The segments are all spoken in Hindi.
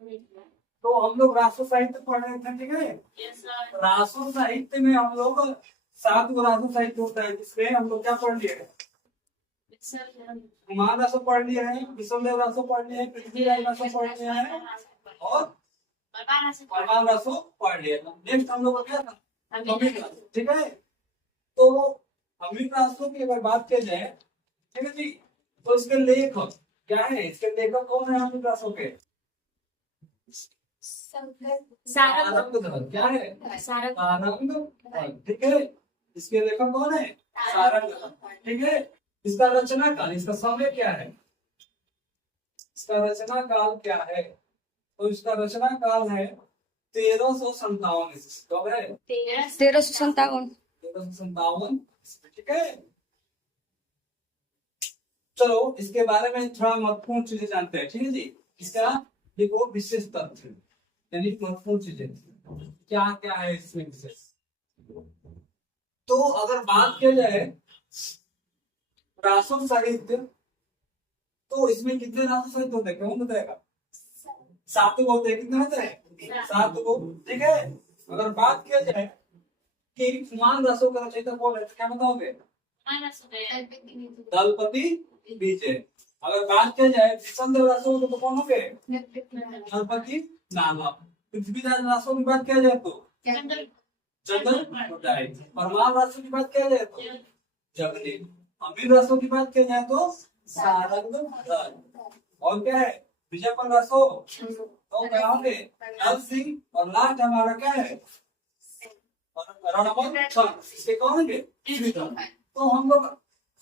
तो हम लोग रासो साहित्य पढ़ रहे थे, ठीक है। रासो साहित्य में हम लोग 7 गो रासो साहित्य होता है, जिसमें हम लोग क्या पढ़ लिए है, कुमार रासो पढ़ लिया है, विष्णुदेव रासो पढ़ लिया है, पृथ्वीराज रासो पढ़ लिया है और परमान रासो पढ़ लिया है। नेक्स्ट हम लोग का क्या था, अमित रासो, ठीक है। तो अमित रासो की अगर बात की जाए, ठीक है जी, तो इसके लेखक क्या है, इसके लेखक कौन है अमित रासो के, सारंगधर, क्या है सारंगधर, ठीक है। इसके लेखक कौन है, सारंगधर, ठीक है। इसका रचना काल, इसका समय क्या है, इसका रचना काल क्या है, तो इसका रचना काल है 1357। कब है, 1357। 1357, ठीक है। चलो इसके बारे में थोड़ा महत्वपूर्ण चीजें जानते हैं, ठीक है जी। इसका देखो विशेष तथ्य, यानी महत्वपूर्ण चीजें क्या क्या है इसमें विशेष। तो अगर बात की जाए रासो साहित्य, तो इसमें कितने रासो साहित्य होते हैं, कौन बताएगा, 7 गो होते हैं, कितने होते हैं, 7 गो, ठीक है। अगर बात किया जाए कि कुमार रासो का रचयिता कौन है, तो क्या बताओगे, दलपति विजय। अगर बात किया जाए विष्णुदेव रासो तो कौन हो गए, दलपति नागा। पृथ्वीराज रासो की बात किया जाए तो चंदन कोटाई। परमार रासो की बात किया जाए तो जगनी। अमीर रासो की बात किया जाए तो सारंगधर। और क्या है, विजयपाल रासो तो क्या होंगे, नल सिंह। और लास्ट हमारा क्या है, रणमल छंद, इसके कौन होंगे, तो हम लोग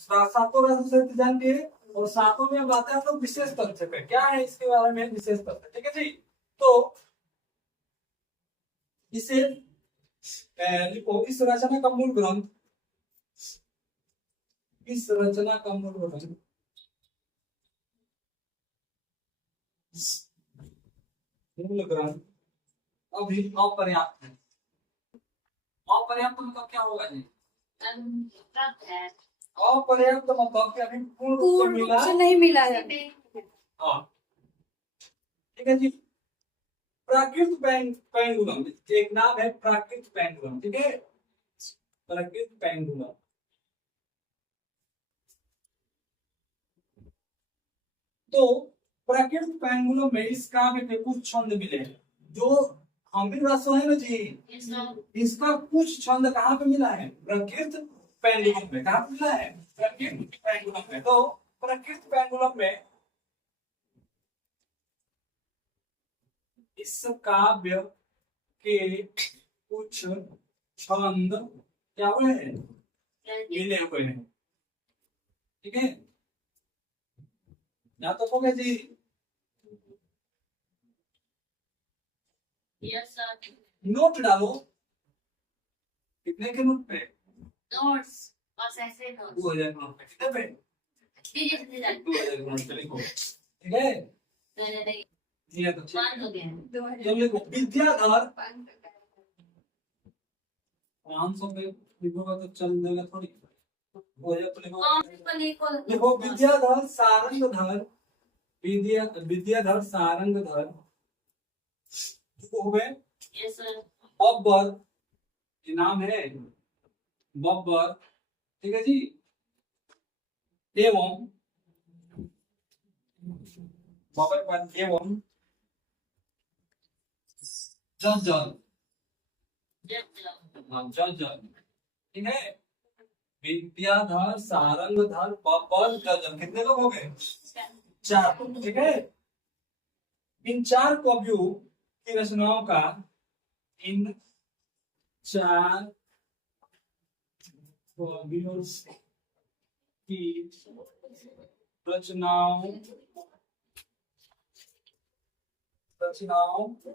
7 रासो साहित्य जान लिए, और 7 में बातें हम लोग विशेष तथ्य पे, क्या है इसके बारे में विशेष तथ्य, ठीक है जी। तो इसे लिखो, इस रचना का मूल ग्रंथ, इस रचना का मूल ग्रंथ अभी अपर्याप्त है। अपर्याप्त मतलब क्या होगा जी, अपर्याप्त मतलब कि अभी पूर्ण रूप से नहीं मिला है। हाँ, ठीक है जी। प्राकृत पेंडुलम, एक नाम है प्राकृत पेंडुलम, ठीक है, प्राकृत पेंडुलम। तो प्राकृत पेंडुलम में इस काव्य के कुछ छंद मिले हैं, जो अमीर रासो है ना जी, इसका कुछ छंद कहाँ पे मिला है, प्राकृत पेंडुलम में। कहाँ पे मिला है, प्राकृत पेंडुलम में। तो प्राकृत पेंडुलम में इस काव्य के कुछ छंद क्या हुए हैं, मिले हुए हैं, ठीक है। या तो हो गया जी, नोट डालो, कितने के नोट पे, 2000 नोट पे, कितने पे, 2000 नोट पे लिखो, ठीक है। ये तो तो लिखो विद्याधर, 500 पे लिखोगा तो चल देगा थोड़ी, लिखो विद्याधर सारंगधर, विद्याधर सारंगधर हो गए। बब्बर, ये नाम है बब्बर, ठीक है जी। एवं बब्बर पर एवं जज्जल, जज्जल, ठीक है। विद्याधर सारंगधर बब्बर जज्जल, कितने लोग हो गए, 4, ठीक है। इन 4 कवियों की रचनाओं का, इन 4 कवियों की रचनाओं का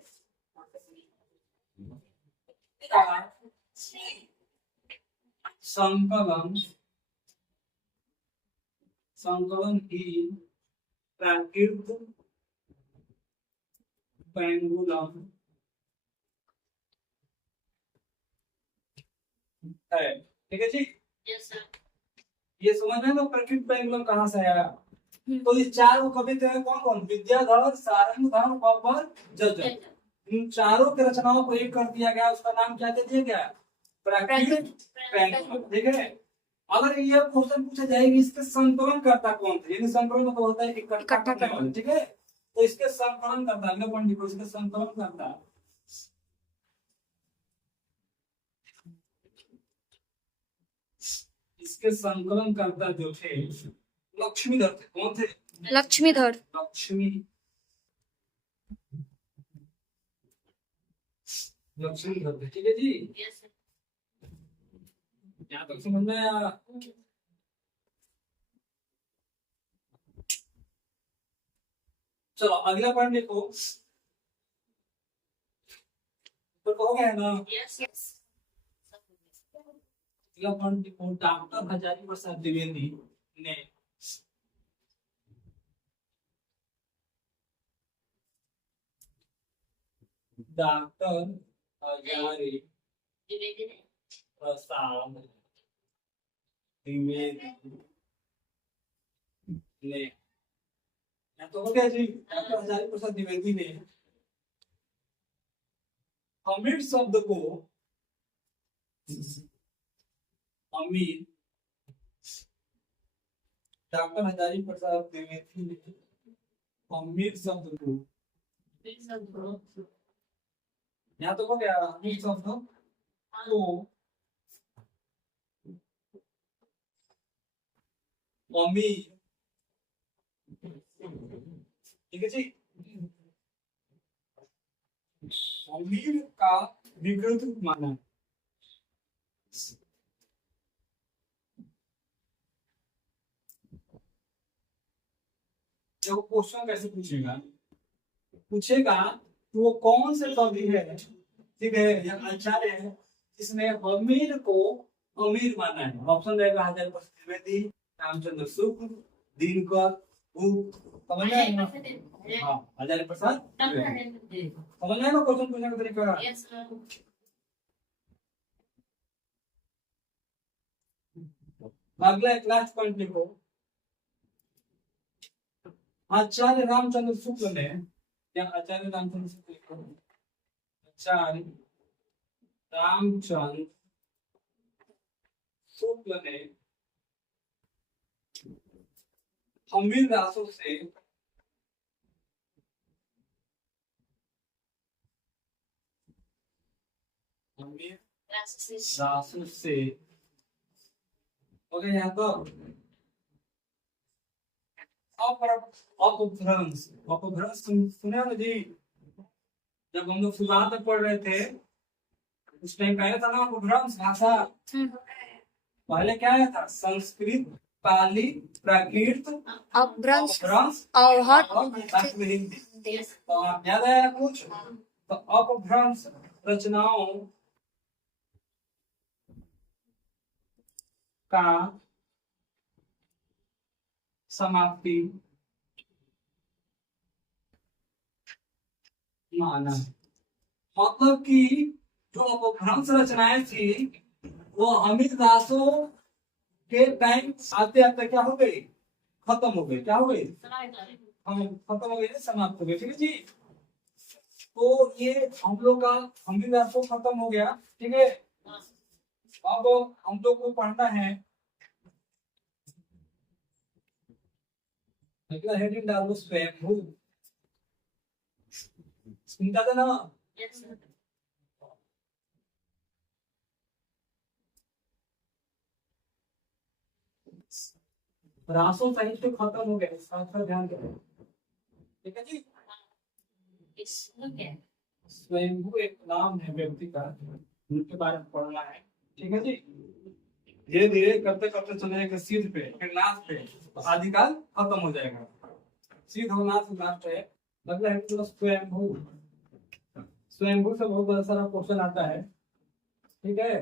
संकलन ही प्राकृत पेंडुलम है, ठीक है जी। ये समझ में ना प्राकृत पेंडुलम कहाँ से आया, तो ये चार कवि थे कौन कौन? विद्याधर, सारंगधर, बब्बर, जर्जर। इन चारों की रचनाओं को एक कर दिया गया, उसका नाम क्या दे दिया गया? प्राकृत पैंतवन। ठीक है। अगर ये क्वेश्चन पूछा जाएगी इसके संकलन करता कौन थे, यानी संकलन मतलब होता है इकट्ठा करने वाले। ठीक है, तो इसके संकलन करता, अगले पॉइंट लिखो, इसके संकलन करता इसके संकलन करता जो थे लक्ष्मीधर थे। कौन थे? लक्ष्मीधर। लक्ष्मीधर थे। ठीक है जी, यहाँ तक समझ में आया? चलो अगला पॉइंट लिखो, तो कहोगे है ना? अगला पॉइंट लिखो, डॉक्टर हजारी प्रसाद द्विवेदी ने डॉक्टर हजारी प्रसाद द्विवेदी ने, तो हो गया जी, डॉक्टर हजारी प्रसाद द्विवेदी ने अमीर शब्द को अमीर, डॉक्टर हजारी प्रसाद द्विवेदी ने अमीर शब्द को, यहाँ तो हो गया अमीर शब्द को अमीर। ठीक है जी, अमीर का विकृत माना। देखो क्वेश्चन कैसे पूछेगा, तो वो कौन से कवि है, ठीक है, या आचार्य है जिसने अमीर को अमीर माना है? ऑप्शन रहेगा हजारी प्रसाद द्विवेदी, रामचंद्र शुक्ल, दिनकर, समझ में आया? हाँ, हजारी प्रसाद द्विवेदी। समझ में आया ना क्वेश्चन पूछने का तरीका? अगला एक लास्ट पॉइंट लिखो, आचार्य रामचंद्र शुक्ल ने, या आचार्य रामचंद्र शुक्ल लिखो, आचार्य रामचंद्र शुक्ल ने अमीर रासों से अमीर रासों से हो गया यहाँ तो अपभ्रंश। अपभ्रंश सुने हो ना जी? जब हम लोग शुरुआत में पढ़ रहे थे उस टाइम पहले था ना अपभ्रंश भाषा। पहले क्या आया था? संस्कृत, पाली, प्राकृत, अपभ्रंश, अपभ्रंश, अवहट, हिंदी। तो आप याद आया कुछ? तो अपभ्रंश रचनाओं का समाप्ति माना। मतलब कि जो अपभ्रंश रचनाएं थी वो अमित दासों के टाइम आते आते क्या हो गई? खत्म हो गई। क्या हो गई? हम खत्म हो गई, समाप्त हो गई। ठीक है जी, तो ये हम लोग का अमित दासों खत्म हो गया। ठीक है, अब हम लोग को पढ़ना है, अगला हेडिंग डालो स्वयंभू। सुनता था ना? रासो साहित्य खत्म हो गया, इसका ध्यान करें। ठीक है जी, स्वयंभू एक नाम है व्यक्ति का, उनके बारे में पढ़ना है। ठीक है जी, धीरे धीरे करते करते चले जाएगा सिद्ध पे, फिर नाथ पे, तो आदिकाल खत्म हो जाएगा। सिद्ध और नाथ लास्ट है। अगला है तो स्वयंभू। स्वयंभू से बहुत सारा क्वेश्चन आता है। ठीक है,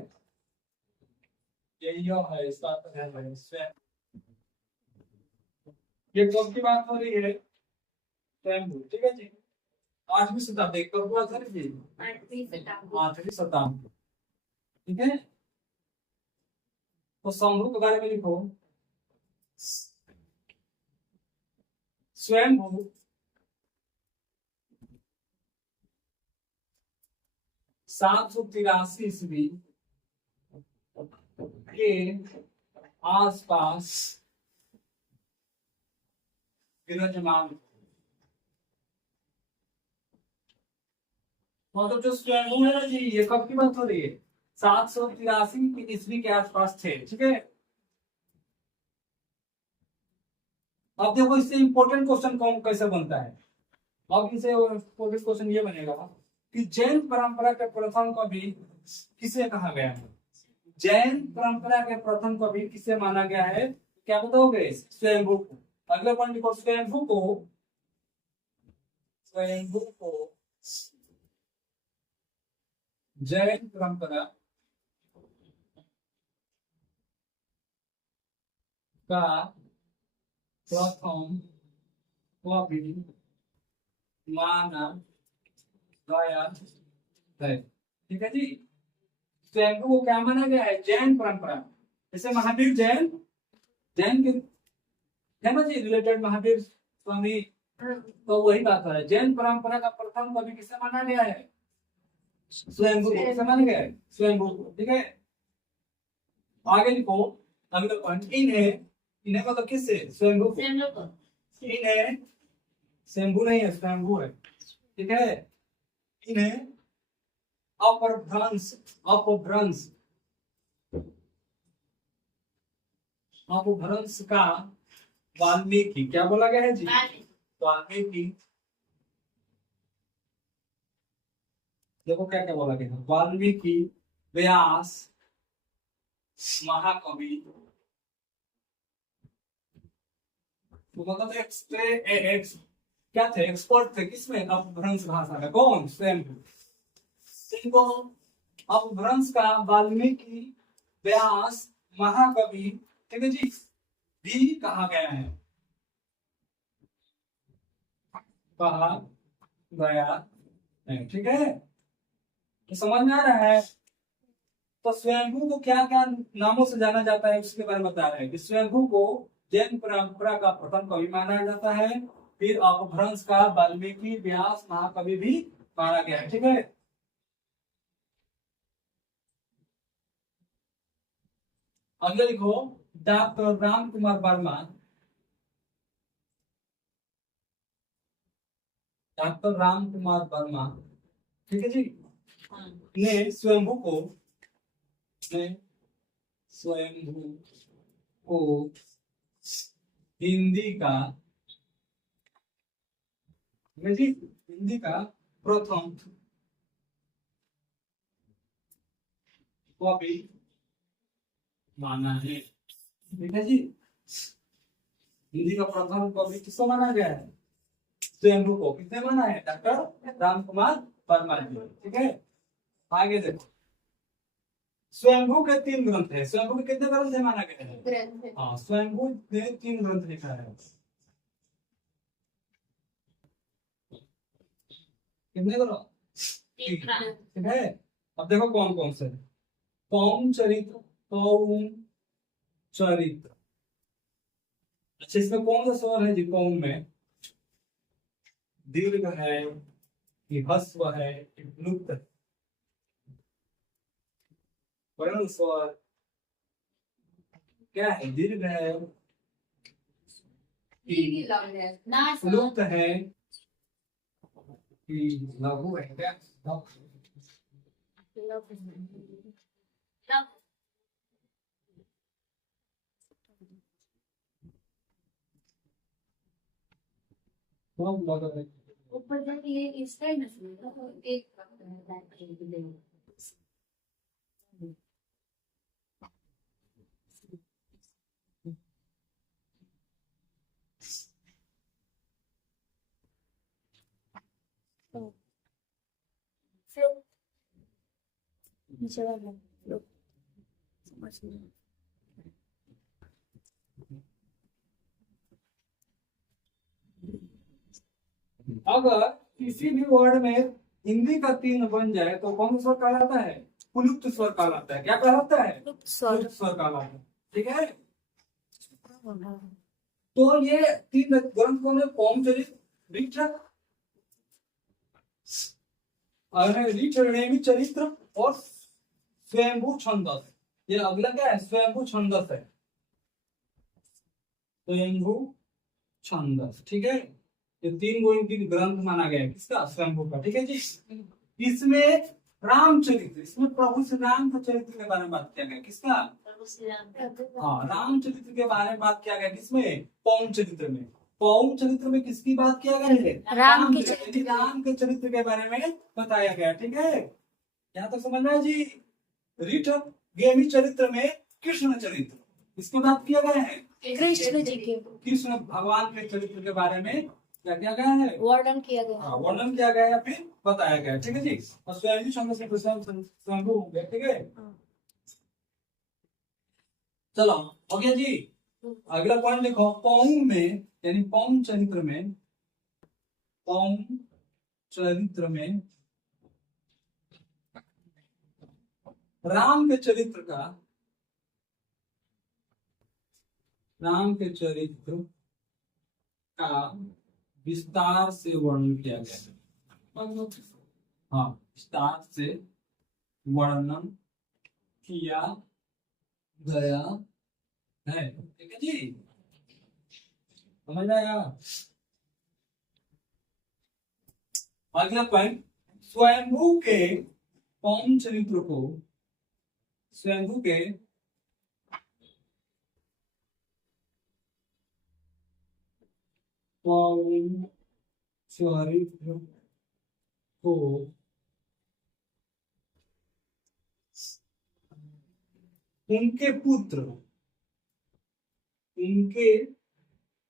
यही है इसका ध्यान रखें। स्वयं, ये कब की बात हो रही है? स्वयंभू। ठीक है जी, 8वीं शताब्दी कब हुआ था जी? 8वीं शताब्दी। ठीक है, तो शंभू के बारे में लिखो। स्वयंभू 783 ईस्वी के आसपास विराजमान। मतलब जो स्वयंभू है ना जी, ये कब की बात हो रही है? 783 ईस्वी के आसपास थे, ठीक है। अब देखो इससे इंपॉर्टेंट क्वेश्चन कौन कैसे बनता है। अब इसे इंपॉर्टेंट क्वेश्चन ये बनेगा कि जैन परंपरा के प्रथम कवि किसे कहा गया है? जैन परंपरा के प्रथम कवि किसे माना गया है? क्या बताओगे? स्वयंभू को। अगले पॉइंट लिखो, स्वयंभू को जैन परंपरा का प्रथम कवि माना गया है, ठीक है जी। स्वयंभू को क्या माना गया है? जैन परंपरा। जैसे महावीर जैन के है ना जी, रिलेटेड महावीर स्वामी, तो वही बात है। जैन परंपरा का प्रथम कवि किसे माना गया है? स्वयंभू को। किसे माना गया है? स्वयंभू को, ठीक है। आगे लिखो अगला पॉइंट, इन्हें मतलब किससे? स्वयंभू को। इन्हें शंभू नहीं है, स्वयंभू है, ठीक है। इन्हें अपभ्रंश का वाल्मीकि, क्या बोला गया है जी? वाल्मीकि। देखो क्या क्या बोला गया है, वाल्मीकि, व्यास, महाकवि। तो मतलब क्या थे? एक्सपर्ट थे किसमें? अपभ्रंश भाषा में। कौन? स्वयंभू। इनको अपभ्रंश का वाल्मीकि, व्यास, महाकवि, ठीक है जी, भी कहा गया है, कहा गया है, ठीक है। तो समझ में आ रहा है? तो स्वयंभू को क्या क्या नामों से जाना जाता है उसके बारे में बता रहे हैं कि स्वयंभू को जैन परंपरा का प्रथम कवि माना जाता है, फिर अपभ्रंश का वाल्मीकि, व्यास, महाकवि भी माना गया है, ठीक है। अगले लिखो, डॉक्टर राम कुमार वर्मा। डॉक्टर राम कुमार वर्मा, ठीक है जी, ने स्वयंभू को हिंदी का, जी, हिंदी का प्रथम कवि माना है, ठीक है जी। हिंदी का प्रथम कवि किसको माना गया है? स्वयंभू को। किसने माना है? डॉक्टर राम कुमार वर्मा जी, ठीक है। आगे देखो, स्वयंभू के 3 ग्रंथ है। स्वयंभू के कितने ग्रंथ है माना गया है? हाँ, स्वयंभू ने 3 ग्रंथ लिखा है। कितने ग्रंथ? ठीक है। अब देखो कौन कौन से। पौम चरित्र। अच्छा, इसमें कौन सा स्वर है जी? पौम में दीर्घ है कि ह्रस्व है कि लुप्त है? वर्ण स्वर क्या है? दीर्घ है कि लुप्त है कि लघु है? क्या कौन बोल रहा है? ऊपर जाके ये इसका ही नस्ल तो एक नीचे वाला लोग समझ नहीं। अगर किसी भी वर्ड में हिंदी का 3 बन जाए तो कौन सा स्वर कहलाता है? पुलुप्त स्वर कहलाता है। क्या कहलाता है? पुलुप्त स्वर कहलाता है, ठीक है। तो ये तीन ग्रंथ कौन है? पौंचरित, रीठक, रीठनेमित चरित्र और स्वयंभू छंदस। ये अगला क्या है? स्वयंभू छंदस है, स्वयंभू छंदस। ठीक है, ये तीन गो तीन ग्रंथ माना गया है किसका? स्वयंभू का। ठीक है जी। इसमें रामचरित्र, इसमें प्रभु श्री राम के चरित्र के बारे में बात किया गया। किसका? हाँ, रामचरित्र के बारे में बात किया गया। किसमें? पौन चरित्र में। पौन चरित्र में किसकी बात किया गया है? राम के चरित्र, यानी राम के चरित्र के बारे में बताया गया। ठीक है, यहाँ तक समझ में जी। रीठक गेमी चरित्र में कृष्ण चरित्र, इसकी बात किया गया है कृष्ण जी के कृष्ण भगवान के चरित्र के बारे में क्या किया गया है? वर्णन किया गया। हाँ, वर्णन किया गया है, फिर बताया गया है। ठीक है जी। और स्वयं छंद से स्वयंभू होंगे। ठीक है, चलो हो गया जी। अगला पॉइंट लिखो, पौंग में यानी पौंग चरित्र में, पौंग चरित्र में राम के चरित्र का, राम के चरित्र का विस्तार से वर्णन किया गया है। हाँ, विस्तार से वर्णन किया गया है। ठीक है जी, समझ आया? अगला पॉइंट, स्वयंभू के पौन चरित्र को, स्वयंभू के पौन चरित्र को उनके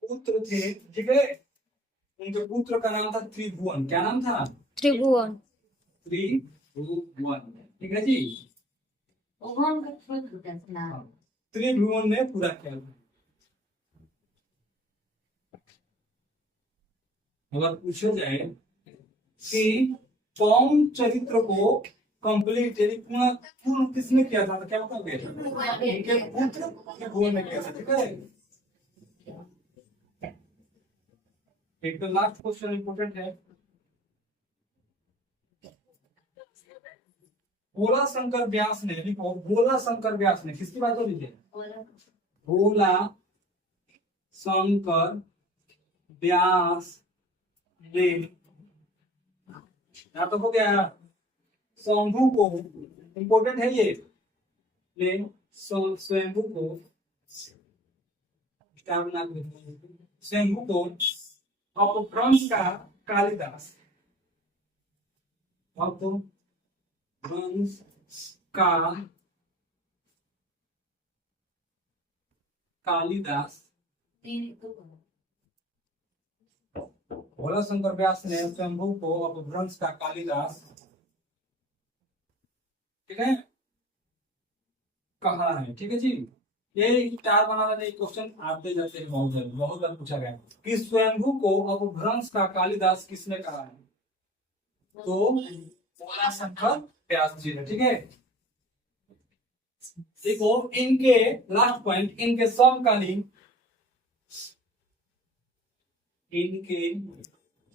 पुत्र थे। ठीक है, उनके पुत्र का नाम था त्रिभुवन। क्या नाम था? त्रिभुवन। त्रिभुवन। ठीक है जी। त्रिभुवन ने पूरा किया। अगर पूछा जाए कि पौन चरित्र को कंप्लीट यानी पूर्ण किसने किया था, तो क्या बताओगे? उनके पुत्र त्रिभुवन ने किया था। ठीक है, एक तो लास्ट क्वेश्चन इंपॉर्टेंट है। भोला शंकर व्यास ने, लिखो, भोला शंकर व्यास ने किसकी बात हो रही है? भोला शंकर व्यास ने, यहाँ तो हो गया, शंभू को, इंपॉर्टेंट है ये, ने स्वयंभू को, स्वयंभू को अपभ्रंश का कालिदास, अपभ्रंश का कालिदास, भोला शंकर व्यास ने स्वयंभू को अपभ्रंश का कालिदास, ठीक है, कहा है। ठीक है जी। ये चार बनाना नहीं, क्वेश्चन आते जाते हैं, बहुत बार पूछा गया कि स्वयंभू को अपभ्रंश का कालिदास किसने कहा है? तो भोला शंकर व्यास जी ने। ठीक है, देखो इनके लास्ट पॉइंट, इनके समकालीन, इनके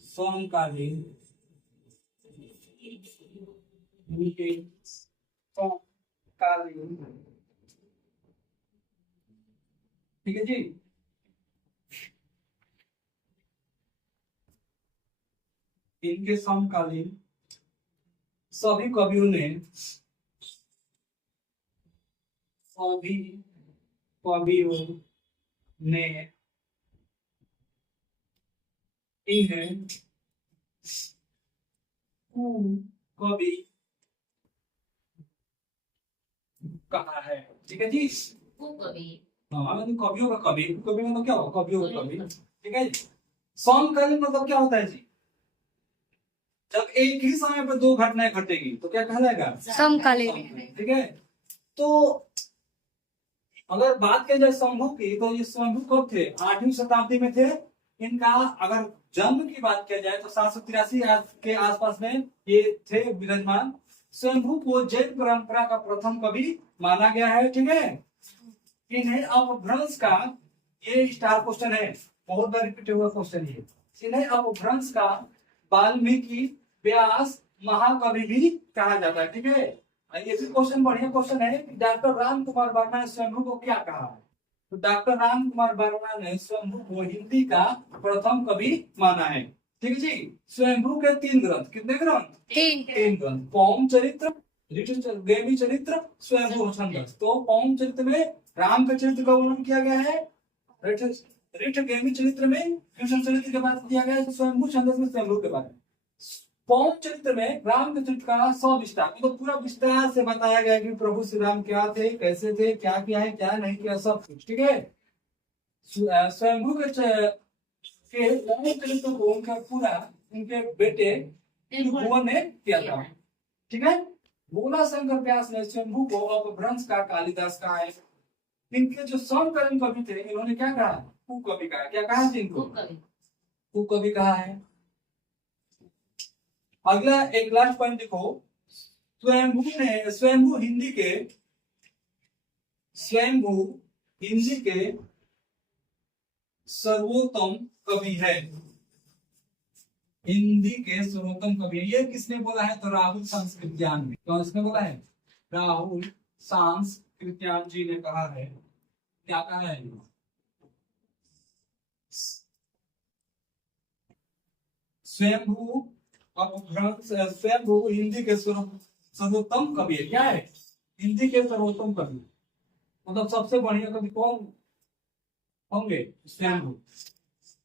समकालीन, इनके समकालीन, ठीक है जी, इनके समकालीन सभी कवियों ने, इन्हें कवि कहा है। ठीक है जी। हाँ, कवियों का कवि, कवि मतलब क्या होगा? कवियों का कवि। ठीक है, समकालीन मतलब क्या होता है जी? जब एक ही समय पर दो घटनाएं घटेगी तो क्या कहलाएगा? समकालीन। ठीक है, तो अगर बात की जाए शंभू की, तो ये शंभू कब थे? 8वीं शताब्दी में थे। इनका अगर जन्म की बात किया जाए तो 783 के आसपास में ये थे विराजमान। शंभू को जैन परंपरा का प्रथम कवि माना गया है। ठीक है, इन्हें अपभ्रंश का ये स्टार क्वेश्चन है, बहुत बार रिपीट हुआ क्वेश्चन ये। इन्हें अपभ्रंश का वाल्मीकि व्यास महाकवि भी कहा जाता है। ठीक है, ये भी क्वेश्चन बढ़िया क्वेश्चन है। डॉक्टर राम कुमार वर्मा ने स्वयंभू को क्या कहा है? तो डॉक्टर राम कुमार वर्मा ने स्वयंभू को हिंदी का प्रथम कवि माना है। ठीक है जी। स्वयंभू के 3 ग्रंथ, कितने ग्रंथ? 3 ग्रंथ, पौम चरित्र, गेमी चरित्र, स्वयंभू छंदस। तो पौम चरित्र में राम के चरित्र का वर्णन किया गया है, ऋठ गेमी चरित्र में कृष्ण चरित्र के बारे में दिया गया है, स्वयंभू छंदस में स्वयंभू के बारे में। पौम चरित्र में राम के चरित्र का सविस्तार, मतलब पूरा विस्तार से बताया गया कि प्रभु श्री राम क्या थे, कैसे थे, क्या किया है, क्या नहीं किया, सब कुछ। ठीक है। स्वयंभू के पौम चरित्र को उनका पूरा उनके बेटे भुवन ने किया था। ठीक है। भोला शंकर व्यास ने स्वयंभू को अपभ्रंश का कालिदास कहा है। इनके जो समकालीन कवि थे, इन्होंने क्या कहा? कुकवि कहा। क्या कहा है इनको? कुकवि कहा है। अगला एक लास्ट पॉइंट देखो, स्वयंभू हिंदी के सर्वोत्तम कवि है। हिंदी के सर्वोत्तम कवि है। ये किसने बोला है? तो राहुल सांस्कृत्यायन में। कौन इसने बोला है? राहुल सांस्कृत्यायन जी ने कहा है। क्या कहा है? स्वयंभू हिंदी के सर्वोत्तम कवि है। क्या है? हिंदी के सर्वोत्तम कवि, मतलब सबसे बढ़िया कवि कौन होंगे? स्वयंभू।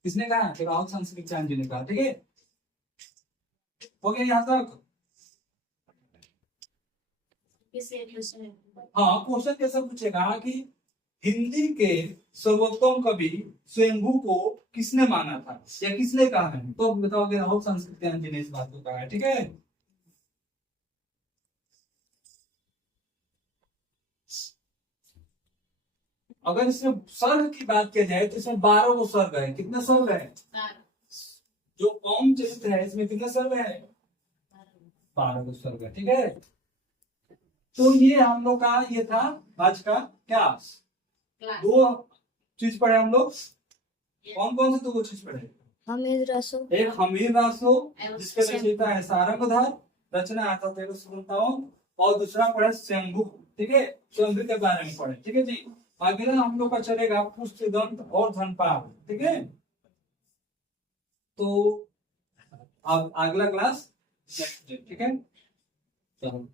किसने कहा? तो राहुल सांस्कृत्यायन जी ने कहा। ठीक है, हो गया यहाँ तक? हाँ, क्वेश्चन कैसे पूछेगा कि हिंदी के सर्वोत्तम कवि स्वयंभू को किसने माना था या किसने कहा है? तो बताओगे राहुल सांस्कृत्यायन जी ने इस बात को कहा है। ठीक है। अगर इसमें सर्ग की बात की जाए तो इसमें 12 को सर्ग है। कितने सर्ग है? जो कौम चरित्र है इसमें कितने सर्ग है? 12 को सर्ग है। ठीक है। तो ये हम लोग का ये था आज का क्या, 2 चीज पढ़े हम लोग। कौन कौन से 2 चीज पढ़े? हमीर रासो, एक हमीर रासो जिसके रचयिता है सारंगधार, रचना आता 1357, और दूसरा पढ़े स्वयंभू। ठीक है, स्वयंभू के बारे में पढ़े। ठीक है जी। अगला हम लोग का चलेगा पुष्टदंत और धनपाल। ठीक है, तो अब अगला क्लास। ठीक है, चलो।